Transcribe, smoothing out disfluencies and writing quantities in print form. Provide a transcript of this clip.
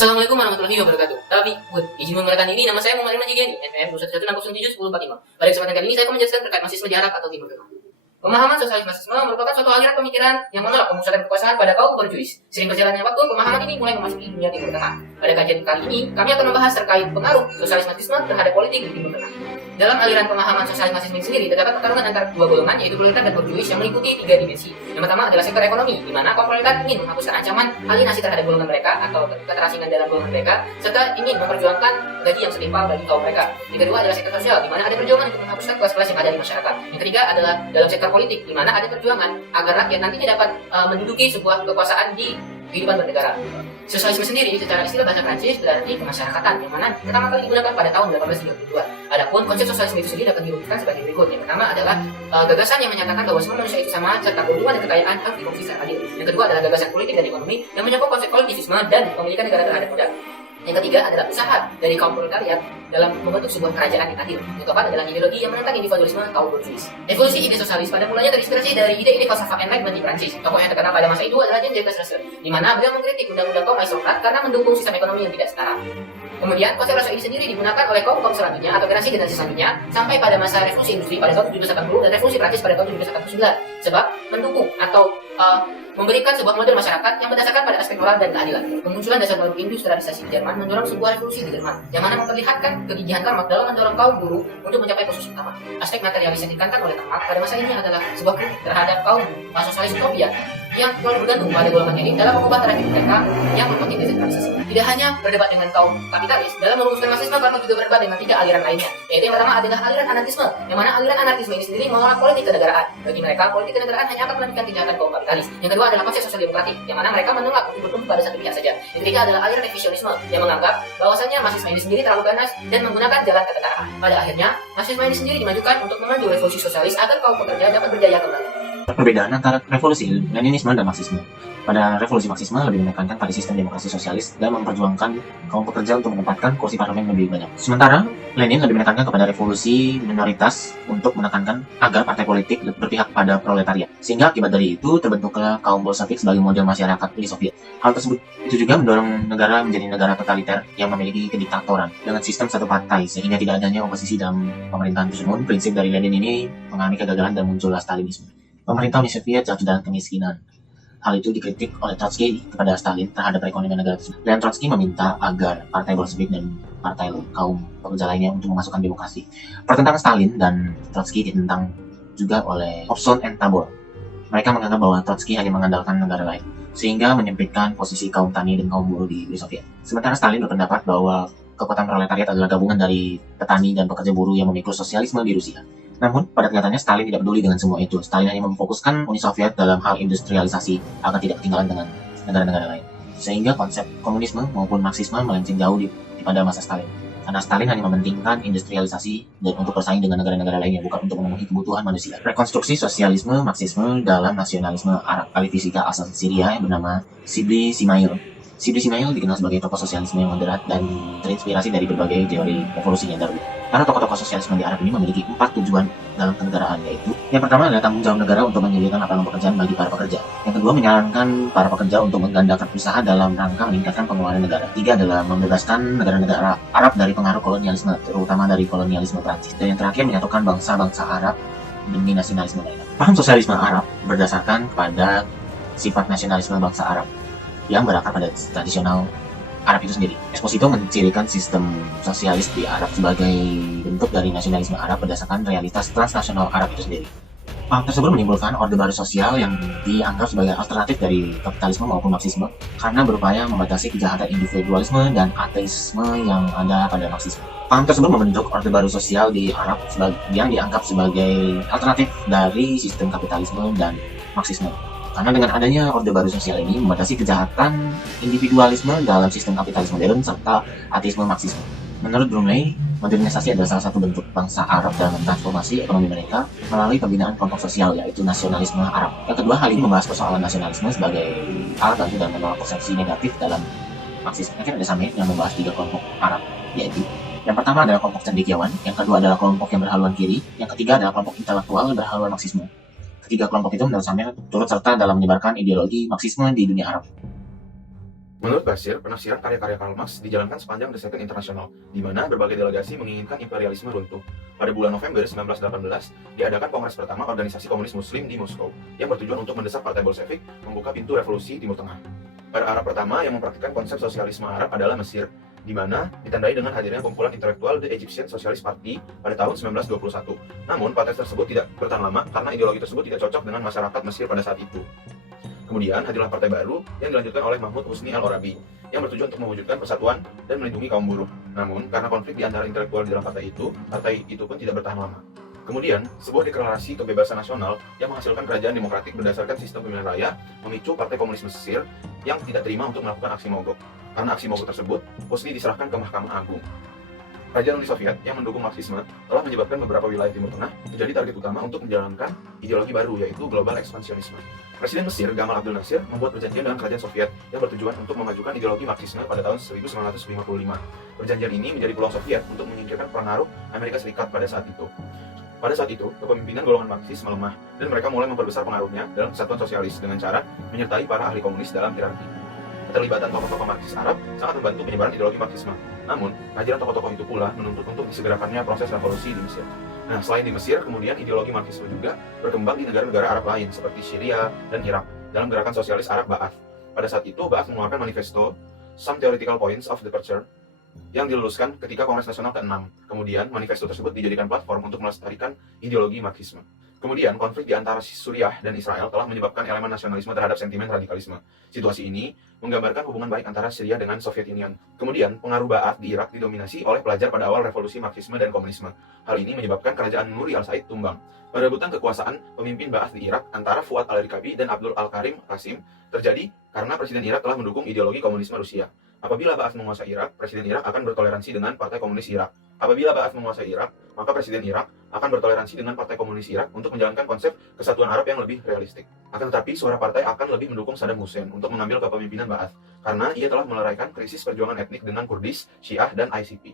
Assalamualaikum warahmatullahi wabarakatuh. Tapi, izin memperkenalkan diri, nama saya Muhammad Majigani, NPM 21160711045. Pada kesempatan kali ini saya akan menjelaskan terkait marxisme di Arab atau Timur Tengah. Pemahaman sosialis marxisme merupakan suatu aliran pemikiran yang menolak pemusatan kekuasaan pada kaum berjuis. Sering berjalannya waktu, pemahaman ini mulai memasuki dunia Timur Tengah. Pada kajian kali ini, kami akan membahas terkait pengaruh sosialis marxisme terhadap politik di Timur Tengah. Dalam aliran pemahaman sosialis marxisme sendiri, terdapat pertarungan antara dua golongan, yaitu proletar dan berjuis yang meliputi tiga dimensi. Yang pertama adalah sektor ekonomi, di mana kaum proletar ingin menghapuskan ancaman alienasi terhadap golongan mereka atau keterasingan dalam golongan mereka, serta ingin memperjuangkan gaji yang setimpal bagi kaum mereka. Yang kedua adalah sektor sosial, di mana ada perjuangan untuk menghapuskan kelas-kelas yang ada di masyarakat. Yang ketiga adalah dalam sektor politik, di mana ada perjuangan agar rakyat nantinya dapat menduduki sebuah kekuasaan di kehidupan bernegara. Sosialisme sendiri secara istilah bahasa Prancis berarti kemasyarakatan, yang mana pertama kali digunakan pada tahun 1832. Adapun konsep sosialisme itu sendiri dapat dirumuskan sebagai berikut. Yang pertama adalah gagasan yang menyatakan bahwa semua manusia itu sama serta keuntungan dan kekayaan harus dikongsi secara adil. Yang kedua adalah gagasan politik dan ekonomi yang menyokong konsep kolektivisme dan pemilikan negara terhadap modal. Yang ketiga adalah usaha dari kaum proletariat dalam membentuk sebuah kerajaan yang adil. Yang keempat adalah ideologi yang menentang individualisme kaum borjuis. Evolusi ide sosialis pada mulanya terinspirasi dari ide-ide falsafah Enlightenment di Prancis. Tokoh yang terkenal pada masa itu adalah Jean-Jacques Rousseau, di mana beliau mengkritik undang-undang kaum aristokrat karena mendukung sistem ekonomi yang tidak setara. Kemudian konsep Rousseau ini sendiri digunakan oleh kaum selanjutnya atau generasi selanjutnya sampai pada masa revolusi industri pada tahun 1780 dan revolusi Prancis pada tahun 1789, sebab mendukung atau memberikan sebuah model masyarakat yang berdasarkan pada aspek moral dan keadilan. Kemunculan dasar baru industrialisasi di Jerman mendorong sebuah revolusi di Jerman, yang mana memperlihatkan kegigihan Karl Marx dalam mendorong kaum buruh untuk mencapai posisi utama. Aspek materialis yang ditekankan oleh Karl Marx pada masa ini adalah sebuah kritik terhadap kaum sosialis utopia yang terlalu bergantung pada golongan elit dalam mengubah taraf hidup mereka yang bermotif desentralisasi. Tidak hanya berdebat dengan kaum kapitalis, dalam merumuskan marxisme Karl Marx juga berdebat dengan tiga aliran lainnya, yaitu yang pertama adalah aliran anarkisme, yang mana aliran anarkisme ini sendiri menolak politik kenegaraan. Bagi mereka, politik kenegaraan hanya akan melanjutkan kejahatan kaum kapitalis. Yang kedua adalah konsep sosial demokratik, yang mana mereka menolak untuk bertumbuh pada satu pihak saja. Yang ketiga adalah aliran revisionisme, yang menganggap bahwasanya marxisme ini sendiri terlalu ganas dan menggunakan jalan ketetaraan. Pada akhirnya, marxisme ini sendiri dimajukan untuk memandu revolusi sosialis agar kaum pekerja dapat berjaya kembali. Perbedaan antara revolusi Leninisme dan Marxisme. Pada revolusi Marxisme lebih menekankan pada sistem demokrasi sosialis dan memperjuangkan kaum pekerja untuk menempatkan kursi parlemen lebih banyak. Sementara Lenin lebih menekankan kepada revolusi minoritas untuk menekankan agar partai politik berpihak pada proletariat. Sehingga akibat dari itu terbentuklah kaum Bolshevik sebagai model masyarakat Uni Soviet. Hal tersebut itu juga mendorong negara menjadi negara totaliter yang memiliki kediktatoran dengan sistem satu partai sehingga tidak adanya oposisi dalam pemerintahan tersebut. Prinsip dari Lenin ini mengalami kegagalan dan muncullah Stalinisme. Pemerintah Uni Soviet jatuh dalam kemiskinan. Hal itu dikritik oleh Trotsky kepada Stalin terhadap perekonomian negara tersebut. Dan Trotsky meminta agar partai Bolshevik dan partai kaum pekerja lainnya untuk memasukkan demokrasi. Pertentangan Stalin dan Trotsky ditentang juga oleh Hobson and Tabor. Mereka menganggap bahwa Trotsky hanya mengandalkan negara lain, sehingga menyempitkan posisi kaum tani dan kaum buruh di Uni Soviet. Sementara Stalin berpendapat bahwa kekuatan proletariat adalah gabungan dari petani dan pekerja buruh yang memikul sosialisme di Rusia. Namun, pada kenyataannya Stalin tidak peduli dengan semua itu. Stalin hanya memfokuskan Uni Soviet dalam hal industrialisasi agar tidak ketinggalan dengan negara-negara lain. Sehingga konsep komunisme maupun Marxisme melenceng jauh pada masa Stalin. Karena Stalin hanya mementingkan industrialisasi dan untuk bersaing dengan negara-negara lainnya, bukan untuk memenuhi kebutuhan manusia. Rekonstruksi sosialisme Marxisme dalam nasionalisme Arab. Ahli fisika asal Syria yang bernama Sibli Simail. Sibli Simail dikenal sebagai tokoh sosialisme yang moderat dan terinspirasi dari berbagai teori evolusi yang dahulu. Karena tokoh-tokoh sosialisme di Arab ini memiliki 4 tujuan dalam kenegaraan, yaitu yang pertama adalah tanggung jawab negara untuk menyediakan lapangan pekerjaan bagi para pekerja. Yang kedua, menyarankan para pekerja untuk menggandakan usaha dalam rangka meningkatkan pengeluaran negara. Tiga adalah membebaskan negara-negara Arab dari pengaruh kolonialisme, terutama dari kolonialisme Prancis. Dan yang terakhir, menyatukan bangsa-bangsa Arab demi nasionalisme mereka. Paham sosialisme Arab berdasarkan pada sifat nasionalisme bangsa Arab yang berakar pada tradisional Arab itu sendiri. Esposito mencirikan sistem sosialis di Arab sebagai bentuk dari nasionalisme Arab berdasarkan realitas transnasional Arab itu sendiri. Paham tersebut menimbulkan orde baru sosial yang dianggap sebagai alternatif dari kapitalisme maupun Marxisme karena berupaya membatasi kejahatan individualisme dan ateisme yang ada pada Marxisme. Paham tersebut membentuk orde baru sosial di Arab yang dianggap sebagai alternatif dari sistem kapitalisme dan Marxisme. Karena dengan adanya orde baru sosial ini membatasi kejahatan individualisme dalam sistem kapitalis modern serta ateisme Marxisme. Menurut Brumley, modernisasi adalah salah satu bentuk bangsa Arab dalam transformasi ekonomi mereka melalui pembinaan kelompok sosial, yaitu nasionalisme Arab. Yang kedua, hal ini membahas persoalan nasionalisme sebagai alat bantu dan menolak persepsi negatif dalam Marxisme. Akhirnya ada Samir yang membahas 3 kelompok Arab, yaitu yang pertama adalah kelompok cendekiawan, yang kedua adalah kelompok yang berhaluan kiri, yang ketiga adalah kelompok intelektual berhaluan Marxisme. Ketiga kelompok itu menurut Samir turut serta dalam menyebarkan ideologi Marxisme di dunia Arab. Menurut Bashir, penafsiran karya-karya Karl Marx dijalankan sepanjang The Second International, di mana berbagai delegasi menginginkan imperialisme runtuh. Pada bulan November 1918, diadakan Kongres pertama Organisasi Komunis Muslim di Moskow, yang bertujuan untuk mendesak Partai Bolshevik membuka pintu revolusi Timur Tengah. Pada Arab pertama yang mempraktikkan konsep sosialisme Arab adalah Mesir, di mana ditandai dengan hadirnya kumpulan intelektual The Egyptian Socialist Party pada tahun 1921. Namun, partai tersebut tidak bertahan lama karena ideologi tersebut tidak cocok dengan masyarakat Mesir pada saat itu. Kemudian hadirlah partai baru yang dilanjutkan oleh Mahmud Husni al-Orabi yang bertujuan untuk mewujudkan persatuan dan melindungi kaum buruh. Namun, karena konflik di antara intelektual di dalam partai itu pun tidak bertahan lama. Kemudian, sebuah deklarasi kebebasan nasional yang menghasilkan kerajaan demokratik berdasarkan sistem pemilihan raya memicu Partai Komunis Mesir yang tidak terima untuk melakukan aksi mogok. Karena aksi mogok tersebut, Husni diserahkan ke Mahkamah Agung. Kerajaan Uni Soviet yang mendukung Marxisme telah menyebabkan beberapa wilayah Timur Tengah menjadi target utama untuk menjalankan ideologi baru, yaitu global ekspansionisme. Presiden Mesir Gamal Abdel Nasser membuat perjanjian dengan kerajaan Soviet yang bertujuan untuk memajukan ideologi Marxisme pada tahun 1955. Perjanjian ini menjadi peluang Soviet untuk menyingkirkan pengaruh Amerika Serikat pada saat itu. Pada saat itu, kepemimpinan golongan Marxis melemah dan mereka mulai memperbesar pengaruhnya dalam kesatuan sosialis dengan cara menyertai para ahli komunis dalam hierarki. Keterlibatan tokoh-tokoh Marxis Arab sangat membantu penyebaran ideologi Marxisme. Namun, kehadiran tokoh-tokoh itu pula menuntut untuk disegerakannya proses revolusi di Mesir. Nah, selain di Mesir, kemudian ideologi Marxisme juga berkembang di negara-negara Arab lain seperti Syria dan Irak dalam gerakan sosialis Arab Ba'ath. Pada saat itu, Ba'ath mengeluarkan manifesto Some Theoretical Points of Departure yang diluluskan ketika Kongres Nasional ke-6. Kemudian, manifesto tersebut dijadikan platform untuk melestarikan ideologi Marxisme. Kemudian, konflik di antara Suriah dan Israel telah menyebabkan elemen nasionalisme terhadap sentimen radikalisme. Situasi ini menggambarkan hubungan baik antara Syria dengan Soviet Union. Kemudian, pengaruh Ba'ath di Irak didominasi oleh pelajar pada awal revolusi Marxisme dan komunisme. Hal ini menyebabkan kerajaan Nuri al-Said tumbang. Perebutan kekuasaan pemimpin Ba'ath di Irak antara Fuad al-Rikabi dan Abdul al-Karim Qasim terjadi karena Presiden Irak telah mendukung ideologi komunisme Rusia. Apabila Ba'ath menguasai Irak, Presiden Irak akan bertoleransi dengan Partai Komunis Irak. Apabila Ba'ath menguasai Irak, maka Presiden Irak akan bertoleransi dengan Partai Komunis Irak untuk menjalankan konsep kesatuan Arab yang lebih realistik. Akan tetapi, suara partai akan lebih mendukung Saddam Hussein untuk mengambil kepemimpinan Ba'ath, karena ia telah meleraikan krisis perjuangan etnik dengan Kurdis, Syiah, dan ICP.